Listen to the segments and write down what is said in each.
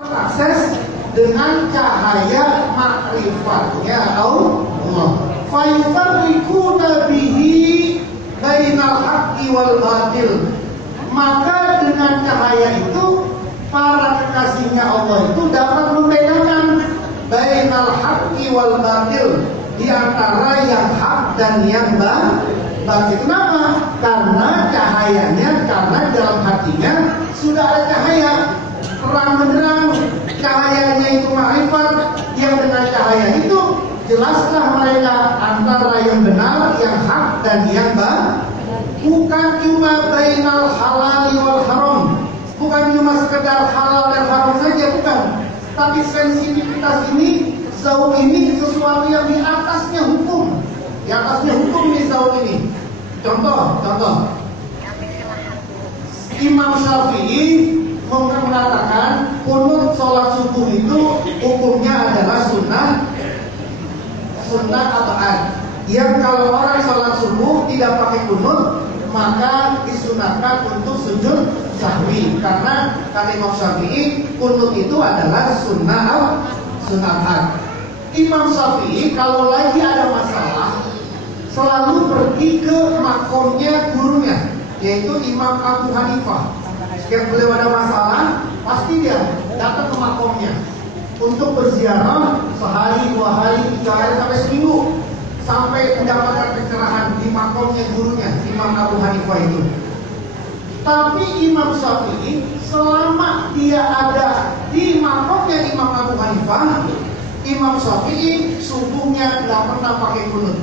akses dengan cahaya makrifatnya Allah. Fayufarriquna bihi bainal haqqi wal batil. Maka dengan cahaya itu para kekasihnya Allah itu dapat membedakan bainal haqqi wal batil, di antara yang hak dan yang batil. Kenapa? Karena cahayanya, karena dalam hatinya sudah ada cahaya terang benderang, cahayanya itu makrifat, yang dengan cahaya itu jelaslah mereka antara yang benar, yang hak dan yang batil. Bukan cuma bainal halal wal haram, bukan cuma sekedar halal dan haram saja, bukan. Tapi sensitivitas ini, zauq ini sesuatu yang di atasnya hukum. Di atasnya hukum nih zauq ini. Contoh. Imam Syafi'i mengatakan kunut sholat subuh itu hukumnya adalah sunnah atau ad. Yang kalau orang sholat subuh tidak pakai kunut, maka disunahkan untuk sujud sahwi, karena kata Imam Syafi'i kunut itu adalah sunnah ad. Imam Syafi'i kalau lagi ada masalah selalu pergi ke makomnya gurunya, yaitu Imam Abu Hanifah. Setiap beliau ada masalah, pasti dia datang ke makomnya untuk berziarah sehari, 2 hari, 3 hari, sampai seminggu, sampai mendapatkan pencerahan di makomnya gurunya Imam Abu Hanifah itu. Tapi Imam Syafi'i selama dia ada di makomnya Imam Abu Hanifah, Imam Syafi'i subuhnya tidak pernah pakai kunut.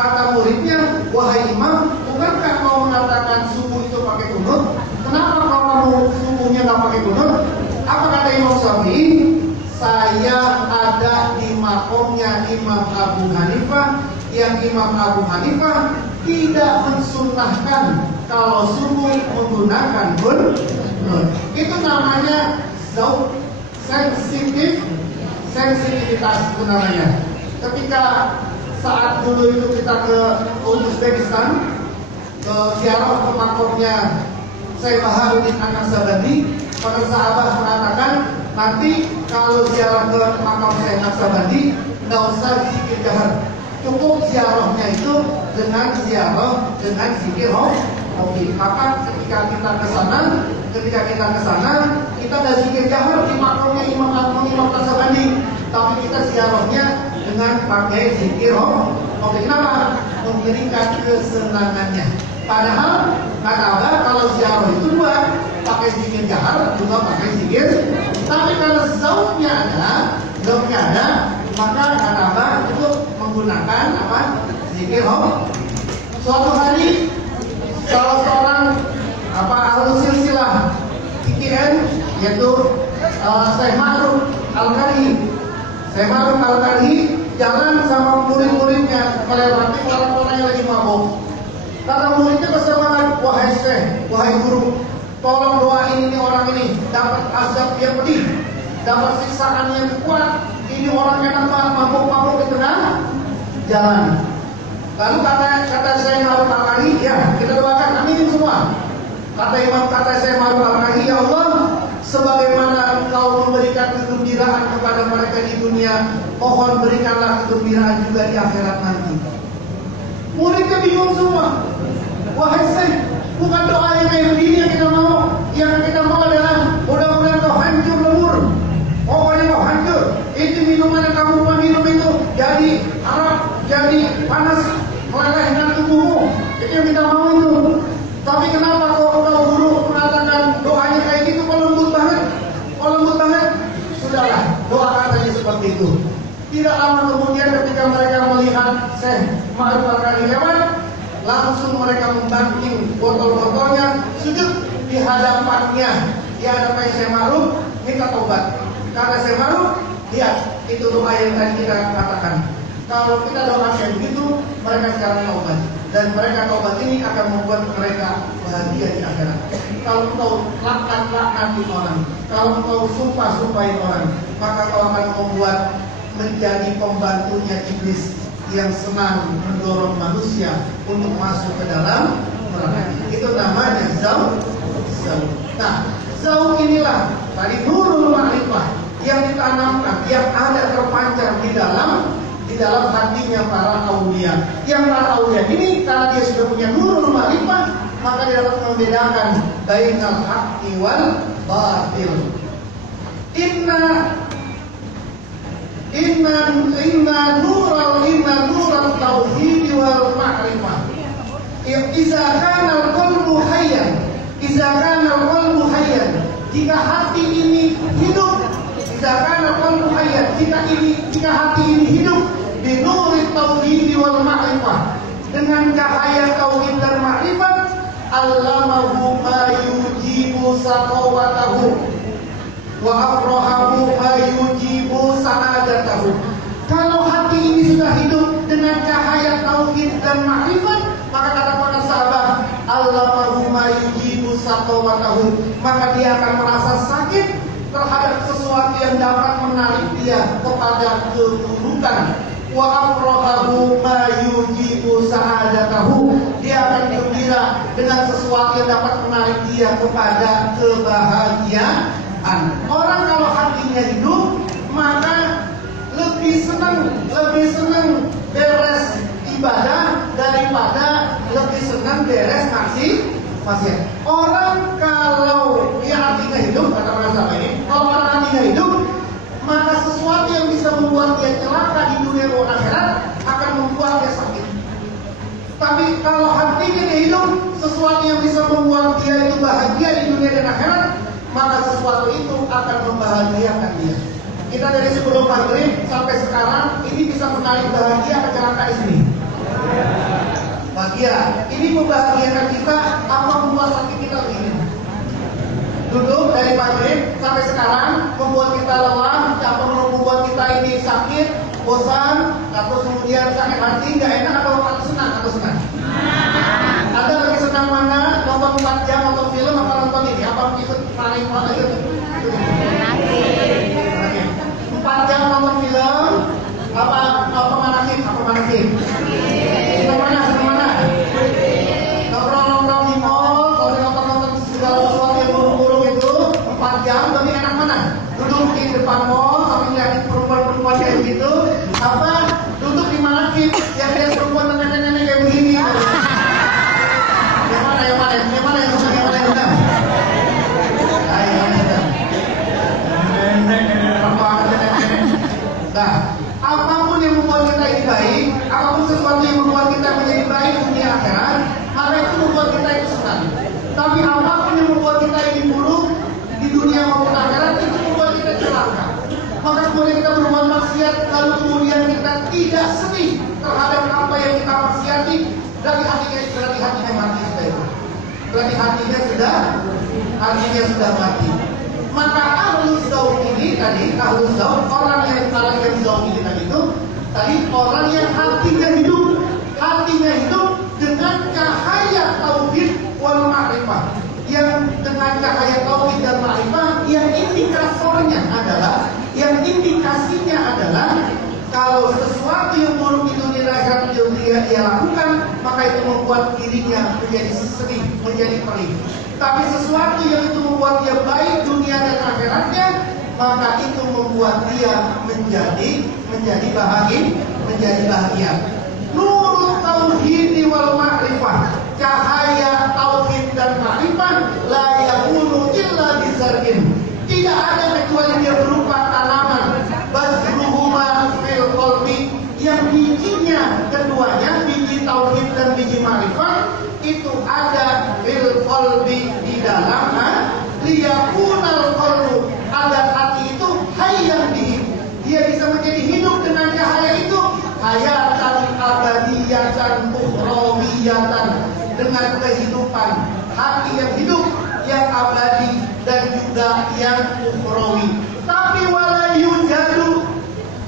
Kata muridnya, wahai imam, bukankah kau mengatakan subuh itu pakai kunut? Kenapa kau kamu subuhnya tidak pakai kunut? Apa kata Imam Syafi'i? Saya ada di makomnya Imam Abu Hanifah, yang Imam Abu Hanifah tidak mensunnahkan kalau subuh menggunakan kunut. Itu namanya zauq, sensitivitas itu namanya. Ketika saat dulu itu kita ke Uzbekistan, ke ziarah ke makomnya Syekh Baharuddin An-Naqsabandi, para sahabat mengatakan, nanti kalau ziarah ke makam Syekh Naqsabandi nggak usah zikir jahar, cukup ziarahnya itu dengan zikir hobi. Maka ketika kita ke sana, kita nggak zikir jahar di makamnya Imam Naqsabandi, tapi kita ziarahnya dengan pakai zikir hobi. Kenapa? Memberikan kesenangannya. Padahal kata Allah kalau ziarah itu 2, pakai zikir jahar, juga pakai zikir. Tapi kalau zauqnya ada, maka kata Allah itu menggunakan apa? Zikir hobi. Suatu hari salah seorang ahlu silsilah IKN, yaitu Syekh Ma'ruf Al-Karhi jalan sama murid-muridnya melewati orang-orang yang lagi mabuk. Kata muridnya bersemangat, wahai Syekh, wahai guru, tolong doain ini orang ini dapat azab yang pedih, dapat siksaan yang kuat. Ini orang yang mabuk-mabuk di tengah jalan. Lalu kata Syekh Ma'ruf Al-Karhi, ya kita doakan, aminin semua. Kata Syekh Ma'ruf Al-Karhi, ya Allah, sebagaimana Engkau memberikan kegembiraan kepada mereka di dunia, mohon berikanlah kegembiraan juga di akhirat nanti. Muridnya bingung semua. Wahai Syekh, bukan doa yang kayak begini yang kita mau. Yang kita mau adalah mudah-mudahan kau hancur lebur. Pokoknya kau hancur. Itu minuman yang kamu minum itu jadi arak, jadi panas, melelehkan tubuhmu. Itu yang kita mau itu. Tapi kenapa kau guru mengatakan doanya kayak gitu? Kok lembut banget? Sudahlah, doakan saja seperti itu. Tidak lama kemudian ketika mereka melihat Syekh Ma'ruf Al-Karhi lewat, langsung mereka membanting botol-botolnya, sujud di hadapannya, di hadapan Syekh Ma'ruf, minta tobat. Kata Syekh Ma'ruf, lihat, itu doa yang tadi kita katakan. Kalau kita doa kayak begitu, mereka sekarang taubat. Dan mereka taubat ini akan membuat mereka bahagia di akhirat. Kalau engkau laknat-laknatin orang, kalau engkau sumpah-sumpahin orang, maka kau akan membuat menjadi pembantunya iblis yang senang mendorong manusia untuk masuk ke dalam neraka. Itu namanya zauq. Nah, zauq inilah tadi nurul ma'rifah yang ada terpancar di dalam hatinya para aulia. Yang para aulia ini karena dia sudah punya nurul ma'rifah, maka dia dapat membedakan bainal haqqi wal batil. Inna nural tauhid wal ma'rifah. Iza kana al-qalbu hayyan, jika hati ini hidup, jika hati ini hidup binurit tauhid wal ma'rifah, dengan cahaya tauhid dan ma'rifat, allamahu ma yujibu saqawatahu wa afrahahu ma yujibu sa'adatahu. Kalau hati ini sudah hidup dengan cahaya tauhid dan ma'rifat, maka kata para sahabat, allamahu ma yujibu saqawatahu, maka dia akan merasa sakit terhadap sesuatu yang dapat menarik dia kepada keburukan. Wa afrahahu ma yujibu sa'adatahu, dia akan gembira dengan sesuatu yang dapat menarik dia kepada kebahagiaan. Orang kalau hatinya hidup, maka lebih senang beres ibadah daripada lebih senang beres maksiat. Orang kalau dia hatinya hidup, kata para sahabat ini, kalau orang hatinya hidup, maka sesuatu yang bisa membuat dia celaka di dunia maupun akhirat akan membuat dia sakit. Tapi kalau hatinya dia hidup, sesuatu yang bisa membuat dia itu bahagia di dunia dan akhirat, maka sesuatu itu akan membahagiakan dia. Kita dari sebelum maghrib sampai sekarang ini bisa menarik bahagia ke celaka di sini. Bahagia. Ini membahagiakan kita apa membuat sakit kita begini. Duduk dari maghrib sampai sekarang membuat kita lelah, apa membuat kita ini sakit, bosan, atau kemudian sakit hati, nggak enak atau senang Ada lagi senang mana? Nonton 4 jam nonton film apa nonton ini? Apa ikut paling itu? 4 jam nonton film apa manakib? Senang mana? Nongkrong di mall, kalau nonton segala sesuatu yang buruk-buruk itu 4 jam, tapi enak mana? Duduk di depan mall sambil ngeliatin perempuan-perempuan kayak gitu, apa duduk di manakib yang lihat perempuan nenek-nenek kayak begini. Yang mana yang senang? Nah, apapun yang membuat kita ini baik, apapun sesuatu yang membuat kita menjadi baik di dunia akhirat, maka itu membuat kita itu senang. Tapi apapun yang membuat kita ini buruk di dunia maupun akhirat, itu membuat kita celaka. Maka kemudian kita berbuat maksiat, lalu kemudian kita tidak sedih terhadap apa yang kita maksiati, berarti hatinya mati sudah itu. Berarti hatinya sudah mati. Maka ahlus zaum ini tadi, orang yang zaum ini tadi itu, orang yang hatinya hidup dengan cahaya tauhid wal ma'rifah. Yang dengan cahaya tauhid dan ma'rifah, yang indikasinya adalah kalau sesuatu yang buruk di dunia akhirat dia lakukan, maka itu membuat dirinya menjadi sedih, menjadi perih. Tapi sesuatu yang itu membuat dia baik dunia dan akhiratnya, maka itu membuat dia menjadi bahagia. Nurut tauhid wal ma'rifah, cahaya tauhid dan ma'rifah, la yakunu illa bizarqin. Tidak ada kecuali dia berupa tanaman, bazruhuma fil qalbi, yang bijinya keduanya, biji tauhid dan biji ma'rifah, itu ada fil qalbi, di dalam liyakunal qalbu, agar hati itu hayyan bihi, dia bisa menjadi hidup dengan cahaya itu, hayatan abadiyatan ukhrawiyatan, dengan kehidupan hati yang hidup, yang abadi dan juga yang ukhrawi. Tapi wala yujadu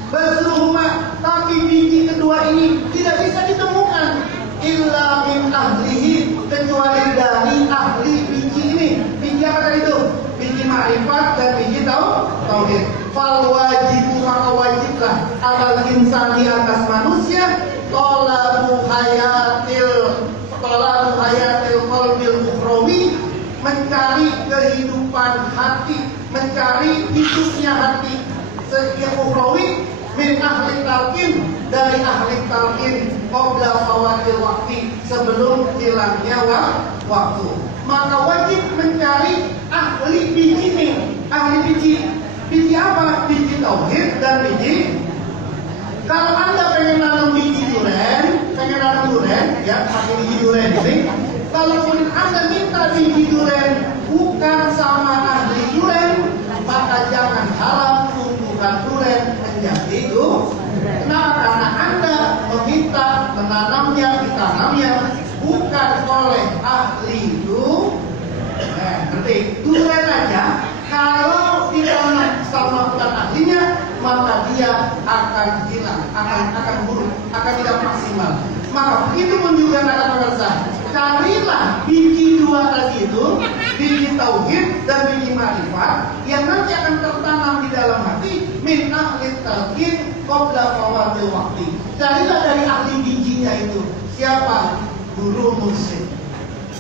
basruhuma, tapi biji kedua ini tidak bisa ditemukan illa min ahlihi, kecuali dari ahli biji ini. Biji apa tadi itu? Biji ma'rifat dan biji tauhid. Fal wajibu, maka wajiblah alal insani, atas manusia, talabu hayatil qalbil ukhrawi, mencari kehidupan hati, mencari hidupnya hati, yang ukhrawi min ahli talqin, dari ahli talqin qabla fawatil waktu, sebelum hilangnya waktu. Maka wajib mencari ahli biji nih. Ahli biji apa? Biji tauhid dan biji. Kalau Anda pengen nanam biji durian, ya pakai biji durian ini. Kalau kemudian Anda minta biji durian bukan sama ahli durian, maka jangan harap tumbuhan durian menjadi durian. Karena Anda meminta menanamnya, ditanamnya bukan oleh ahli durian. Ngerti? Durian aja kalau ditanam sama bukan ahlinya, maka dia akan hilang, akan buruk, akan tidak maksimal. Maka begitu pun juga kata pemirsa, carilah biji dua tadi itu, biji tauhid dan biji ma'rifat yang nanti akan tertanam di dalam hati min ahli talqin qabla fawatil waqti. Carilah dari ahli bijinya itu. Siapa? Guru mursyid.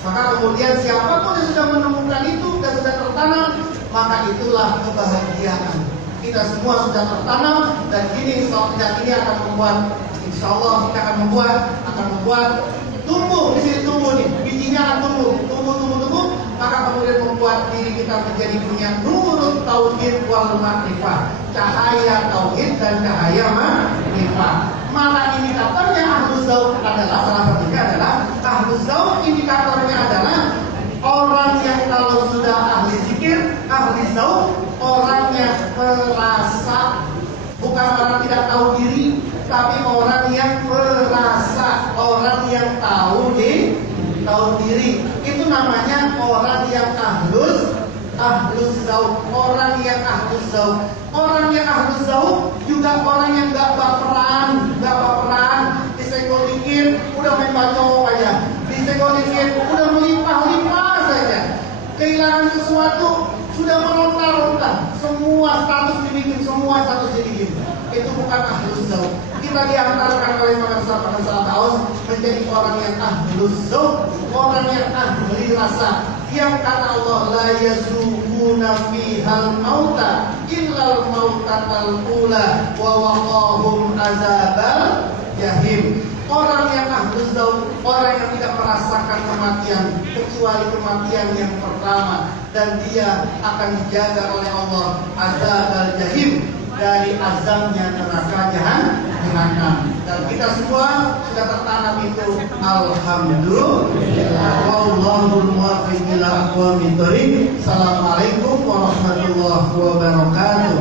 Maka kemudian siapapun yang sudah menemukan itu dan sudah tertanam, maka itulah kebahagiaan. Kita semua sudah tertanam dan ini akan membuat, insya Allah kita akan membuat tumbuh di sini, tumbuh nih, bijinya akan tumbuh, maka kemudian membuat diri kita menjadi punya nurut tauhid wal ma'rifah, cahaya tauhid dan cahaya ma'rifah. Maka indikatornya ahlus dzauq adalah, salah satunya adalah ahlus dzauq, indikatornya adalah orang yang kalau sudah ahli zikir, ahli dzauq, orang yang merasa, bukan orang tidak tahu diri, tapi orang yang merasa, orang yang tahu diri. Itu namanya orang yang ahlus dzauq, orang yang ahlus dzauq. Orang yang ahlus dzauq juga orang yang gak baperan, disenggol dikit udah main bacok aja, disenggol dikit udah melimpah saja. Kehilangan sesuatu sudah meronta-ronta, semua status dibikin. Itu bukan ahlus dzauq. Kita diantarkan oleh para Aus menjadi orang yang ahlus dzauq, orang yang ahli rasa, yang kata Allah la yazukuna fihal mauta illal mautatal ula wa waqahum azabal jahim. Orang yang ahlus dzauq, orang yang tidak merasakan kematian kecuali kematian yang pertama, dan dia akan dijaga oleh Allah azabal jahim, dari azabnya neraka jahanam. Dan kita semua sudah tertanam itu, alhamdulillah. Wallahul muwaffiq ila aqwamit thoriq. Assalamualaikum warahmatullahi wabarakatuh.